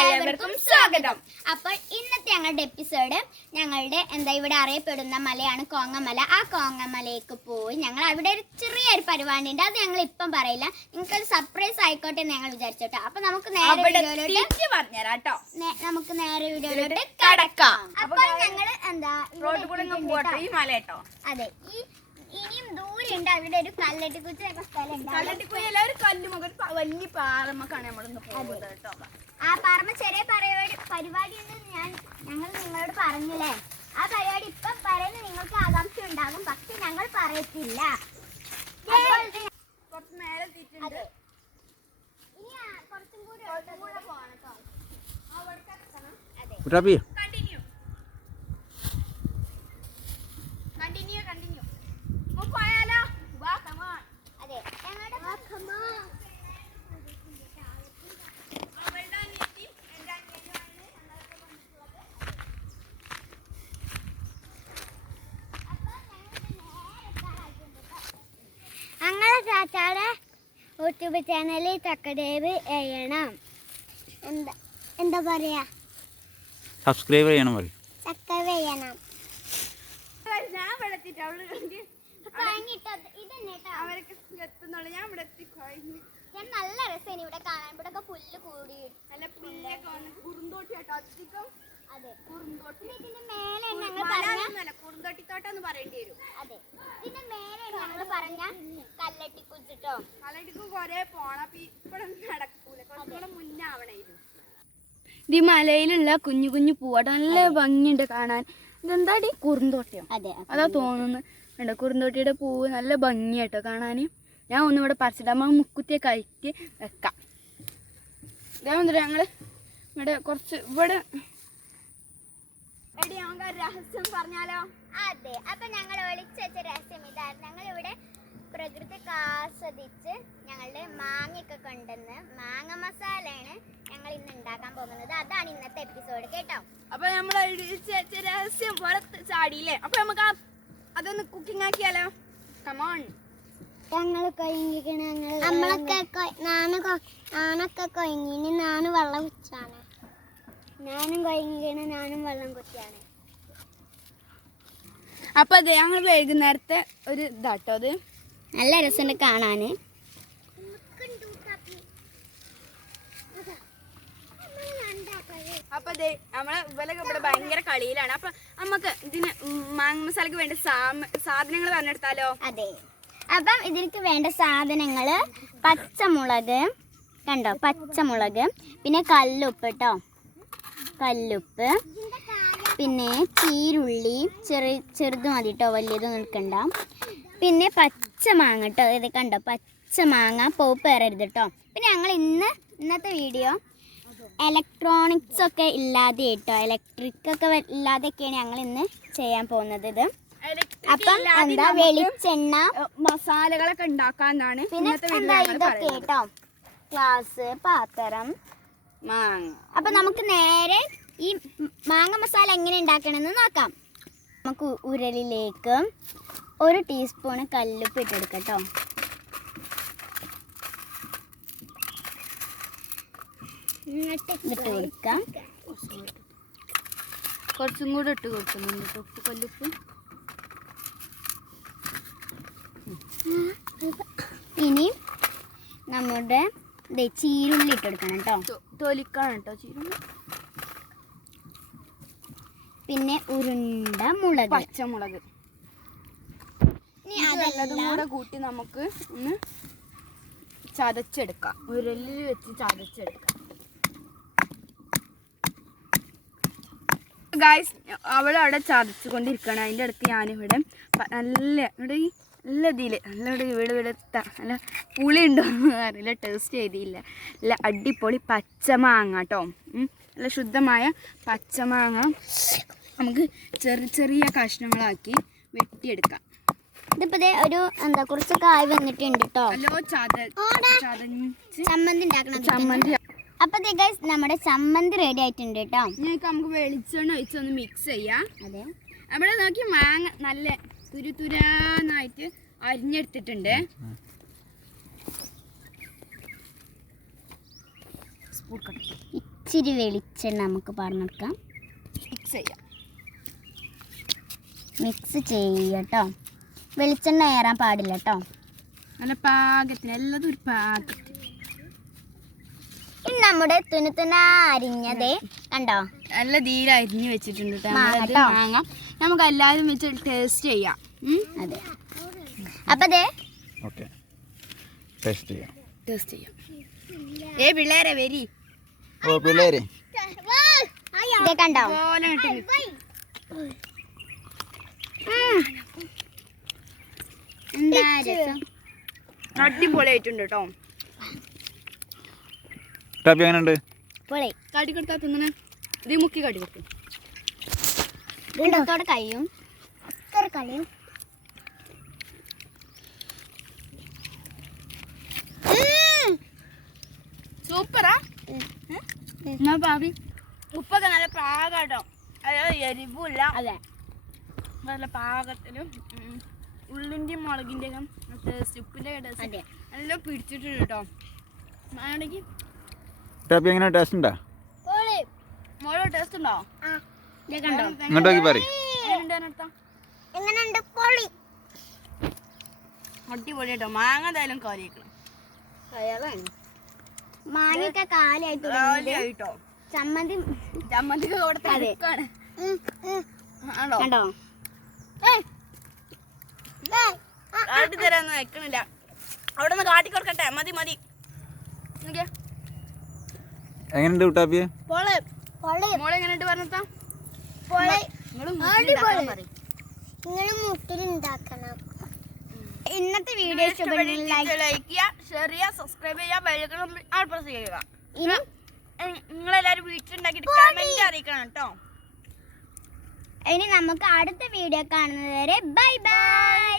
എല്ലാവർക്കും സ്വാഗതം. അപ്പോൾ ഇന്നത്തെ ഞങ്ങളുടെ എപ്പിസോഡ് ഞങ്ങളുടെ ഇവിടെ അറിയപ്പെടുന്ന മലയാണ് കോങ്ങമല. ആ കോങ്ങമലയ്ക്ക് പോയി ഞങ്ങൾ അവിടെ ഒരു ചെറിയൊരു പരിപാടി ഉണ്ട്. അത് ഞങ്ങൾ ഇപ്പം പറയില്ല, നിങ്ങൾക്കൊരു സർപ്രൈസ് ആയിക്കോട്ടെ എന്ന് ഞങ്ങൾ വിചാരിച്ചോട്ടെ. അപ്പൊ നമുക്ക് നേരെ വീഡിയോയിലോട്ട് കടക്കാം. അപ്പോൾ ഞങ്ങൾ അതെ, ഇനിയും ദൂരെ ഉണ്ട് അവിടെ ഒരു കല്ലട്ടിക്കുച്ച സ്ഥലം. വലിയ പാറമ്മക്കാണ് നമ്മളൊന്ന് പോകുന്നത് കേട്ടോ. ആ പാറമ്മ ചെറിയ പരിപാടി ഉണ്ടെന്ന് ഞങ്ങൾ നിങ്ങളോട് പറഞ്ഞില്ലേ. ആ പരിപാടി ഇപ്പം പറയുന്നത് നിങ്ങൾക്ക് ആകാംക്ഷ ഉണ്ടാകും, പക്ഷെ ഞങ്ങൾ പറയത്തില്ല. കുറച്ച് മേലെ എത്തിയിട്ടുണ്ട്. ഇനി കുറച്ചും കൂടി പോകണം കേട്ടോ. അതെ, കണ്ടിന്യൂ പോയാലോ? വാ, കമോൺ. അതെ, ഞങ്ങളുടെ ഞങ്ങളെ ചാച്ചാടെ യൂട്യൂബ് ചാനലിൽ സബ്സ്ക്രൈബ് ചെയ്യണം. എന്താ പറയാ, സബ്സ്ക്രൈബ് ചെയ്യണം. സബ്സ്ക്രൈബ് ചെയ്യണം. ഞാൻ ഇവിടെ എത്തിയിട്ട് അവരൊക്കെ എത്തുന്നുള്ളു. ഞാൻ ഇവിടെ എത്തി കഴിഞ്ഞു. നല്ല രസമാണ് ഇവിടെ കാണാൻ. ഇവിടെ ഒക്കെ പുല്ല് കൂടി നല്ല പുല്ലൊക്കെ വന്ന് കുറുന്തോട്ടി കേട്ടോ. അധികം അതെ, കുറുന്തോട്ടി. ഇതിന്റെ മേലെ കുറുന്തോട്ടിത്തോട്ടം എന്ന് പറയേണ്ടി വരും. അതെ, ഇതിന്റെ മേലെ ഞങ്ങൾ പറഞ്ഞ കല്ലട്ടിക്കുച്ചിട്ടോ. കല്ലട്ടിക്കും കൊറേ പോണം. ഇപ്പഴൊന്നും നടക്കൂല, കുറച്ചുകൂടെ മുന്നാവണായിരുന്നു. ഈ മലയിലുള്ള കുഞ്ഞു കുഞ്ഞു പൂവാട്ടോ, നല്ല ഭംഗിയുണ്ട് കാണാൻ. ഇതെന്താടി, കുറുന്തോട്ടിയോ? അതെ, അതാ തോന്നുന്നു. ഉണ്ട്, കുറുന്തോട്ടിയുടെ പൂവ് നല്ല ഭംഗിയാട്ടോ കാണാൻ. ഞാൻ ഒന്നിവിടെ പറിച്ചിട്ട് നമ്മൾ മുക്കുത്തിയെ കയറ്റി വെക്കാം. ഇതേമാതിരി ഞങ്ങൾ ഇവിടെ കുറച്ച് ഇവിടെ രഹസ്യം പറഞ്ഞാലോ? അതെ, അപ്പൊ ഞങ്ങൾ ഒളിച്ചു വെച്ച രഹസ്യം ഇതായിരുന്നു. ഞങ്ങൾ ഇവിടെ പ്രകൃതിയൊക്കെ ആസ്വദിച്ച് ഞങ്ങളുടെ മാങ്ങയൊക്കെ കൊണ്ടുവന്ന് മാങ്ങ മസാലയാണ് ഞങ്ങൾ ഇന്ന് ഉണ്ടാക്കാൻ പോകുന്നത്. അതാണ് ഇന്നത്തെ എപ്പിസോഡ് കേട്ടോ. അപ്പൊ നമ്മൾ രഹസ്യം പുറത്ത് ചാടിയില്ലേ. അപ്പൊ നമുക്ക് അതൊന്ന് കുക്കിംഗ് ആക്കിയാലോ? കമോൺ. നാനൊക്കെ കൊയങ്ങിന് നാനും വെള്ളം കുച്ചാണ്. ഞാനും കൊയങ്ങിന് നാനും വെള്ളം കുച്ചാണ്. അപ്പൊ അതെ, ഞങ്ങൾ വൈകുന്നേരത്തെ ഒരു ഇതാട്ടോ. അത് നല്ല രസമുണ്ട് കാണാന്. അപ്പൊ അതെ, നമ്മളെ ഇവലൊക്കെ ഇവിടെ ഭയങ്കര കളിയിലാണ്. അപ്പൊ നമുക്ക് ഇതിന് മാങ്ങ മസാലക്ക് വേണ്ട സാധനങ്ങൾ പറഞ്ഞെടുത്താലോ? അതെ, അപ്പം ഇതിലേക്ക് വേണ്ട സാധനങ്ങൾ പച്ചമുളക് കണ്ടോ, പച്ചമുളക്, പിന്നെ കല്ലുപ്പ് കേട്ടോ, കല്ലുപ്പ്, പിന്നെ ചീരുള്ളി ചെറുത് മതി കേട്ടോ, വലിയതൊന്നും എടുക്കണ്ട. പിന്നെ പച്ചമാങ്ങ കേട്ടോ, ഇത് കണ്ടോ പച്ചമാങ്ങ, പോപ്പ് കയറരുത് കേട്ടോ. പിന്നെ ഞങ്ങൾ ഇന്നത്തെ വീഡിയോ ഇലക്ട്രോണിക്സ് ഒക്കെ ഇല്ലാതെ കേട്ടോ, ഇലക്ട്രിക് ഒക്കെ ഇല്ലാതെയൊക്കെയാണ് ഞങ്ങൾ ഇന്ന് ചെയ്യാൻ പോകുന്നത്. ഇത് അപ്പം എന്താ വെളിച്ചെണ്ണ, മസാലകളൊക്കെ ഉണ്ടാക്കാന്നാണ്. പിന്നെ എന്താ ഇതൊക്കെ കേട്ടോ, ഗ്ലാസ്, പാത്രം, മാങ്ങ. അപ്പൊ നമുക്ക് നേരെ ഈ മാങ്ങ മസാല എങ്ങനെ ഉണ്ടാക്കണമെന്ന് നോക്കാം. നമുക്ക് ഉരലിലേക്ക് 1 ടീസ്പൂൺ കല്ലുപ്പ് ഇട്ടെടുക്കട്ടോ. ഇട്ട് കൊടുക്കാം. കുറച്ചും കൂടെ ഇട്ട് കൊടുക്കുന്നുണ്ട് കേട്ടോ, കല്ലുപ്പ്. ഇനി നമ്മുടെ ചീരുള്ളി ഇട്ടെടുക്കണം കേട്ടോ, തൊലിക്കാണ് കേട്ടോ ചീരുള്ളി. പിന്നെ ഉരുണ്ട മുളക്, പച്ചമുളക്. അതും കൂടെ കൂട്ടി നമുക്ക് ഒന്ന് ചതച്ചെടുക്കാം. ഉരലിൽ വെച്ച് ചതച്ചെടുക്കാം. ഗായ്സ്, അവളവിടെ ചതച്ചുകൊണ്ടിരിക്കണം. അതിൻ്റെ അടുത്ത് ഞാനിവിടെ നല്ല ഇതിൽ ഇവിടെ നല്ല പുളി ഉണ്ടോയെന്ന് അറിയില്ല, ടേസ്റ്റ് ചെയ്തില്ല. നല്ല അടിപൊളി പച്ചമാങ്ങ കേട്ടോ, നല്ല ശുദ്ധമായ പച്ചമാങ്ങ നമുക്ക് ചെറിയ കഷ്ണങ്ങളാക്കി വെട്ടിയെടുക്കാം. ഇതിപ്പോ ഒരു കുറച്ച് കായ് വന്നിട്ടുണ്ട് കേട്ടോ. ചമ്മന്തി ഉണ്ടാക്കണം. അപ്പൊ നമ്മുടെ ചമ്മന്തി റെഡി ആയിട്ടുണ്ട് കേട്ടോ. നമുക്ക് വെളിച്ചെണ്ണ ഒഴിച്ചൊന്ന് മിക്സ് ചെയ്യാം. അതെ, അവിടെ നോക്കി മാങ്ങ നല്ല തുരുതുരാന്നായിട്ട് അരിഞ്ഞെടുത്തിട്ടുണ്ട്. ഇച്ചിരി വെളിച്ചെണ്ണ നമുക്ക് പറഞ്ഞെടുക്കാം. മിക്സ് ചെയ്യാം. മിക്സ് ചെയ്യട്ടോ. വെളിച്ചെണ്ണ ഏറാൻ പാടില്ല കേട്ടോ. നല്ല പാകത്തിന് എല്ലാതും ഒരു പാകത്തിന്. ഇനി നമ്മുടെ തുന അരിഞ്ഞതേ കണ്ടോ നല്ല ധീര അരിഞ്ഞ് വെച്ചിട്ടുണ്ട് കേട്ടോ. മാങ്ങ നമ്മളത് ട്ടോ. മാങ്ങ നമുക്ക് എല്ലാവരും വെച്ച് ടേസ്റ്റ് ചെയ്യാം. അതെ. അപ്പം ദേ ഓക്കെ, ടേസ്റ്റ് ചെയ്യാം. ടേസ്റ്റ് ചെയ്യാം. പിള്ളേരെ വരി ഓ പിള്ളേരെ, ഇതേ കണ്ടോ പോലെ കിട്ടി. എന്താ രസം. അടിപൊളിയായിട്ടുണ്ട് കേട്ടോ. ടാപ്പി എങ്ങനെയുണ്ട്? പൊളി. കാട്ടി കൊടുത്താൽ തിന്നണേ. ഇത് മുക്കി കാട്ടി കൊടുക്കും. ഇടത്തോടെ കഴിയും. കളിയും. സൂപ്പറാ. എന്നാ പാവി ഉപ്പൊക്കെ നല്ല പാകട്ടോ. അതായത് എരിവില്ല. അതെ. നല്ല പാകത്തിലും ഉള്ളിൻ്റെയും മുളകിൻ്റെയും ടേസ്റ്റ് ഉപ്പിൻ്റെ ടേസ്റ്റ് അതെ. എല്ലാം പിടിച്ചിട്ടുണ്ട് കേട്ടോ. വേണമെങ്കിൽ ടാപ്പി എങ്ങനെ ടേസ്റ്റ് ഉണ്ടോ? മോളോ ടേസ്റ്റ് ഉണ്ടോ? ഇതേ കണ്ടോ ഇങ്ങോട്ട് നോക്കി പറ. എങ്ങനെയുണ്ട്? പൊളി. അടിപൊളിയായിട്ടോ. മാങ്ങ എന്തായാലും കാലിയേക്കണം. മാങ്ങയൊക്കെ കാലായിട്ട് കാലിയായിട്ടോ. ചമ്മന്തി ചമ്മന്തിക്ക് അവിടെ അതെ. തിരക്കാണ്. ആണോ? കണ്ടോ കാട്ടി തരാന്ന് വെക്കണില്ല. അവിടെ നിന്ന് കാട്ടി കൊടുക്കട്ടെ. മതി മതി. നോക്കിയേ. എങ്ങനെയുണ്ട് ടാപ്പിയെ? പൊളി. പൊളി. മോളെ എങ്ങനെയായിട്ട് പറഞ്ഞാ? പൊളി. നിങ്ങളും ഇന്നത്തെ വീഡിയോ ഇഷ്ടപ്പെടുന്ന ലൈക്ക് ചെയ്യുക, ഷെയർ ചെയ്യുക, സബ്സ്ക്രൈബ് ചെയ്യുക, ബെല്ലൈക്കൺ പ്രസ് ചെയ്യുക. ഇനി നിങ്ങളെല്ലാവരും വീട്ടിലുണ്ടാക്കിയിട്ട് കമന്റ് അറിയിക്കണം കേട്ടോ. ഇനി നമുക്ക് അടുത്ത വീഡിയോ കാണുന്നത് വരെ ബൈ ബൈ.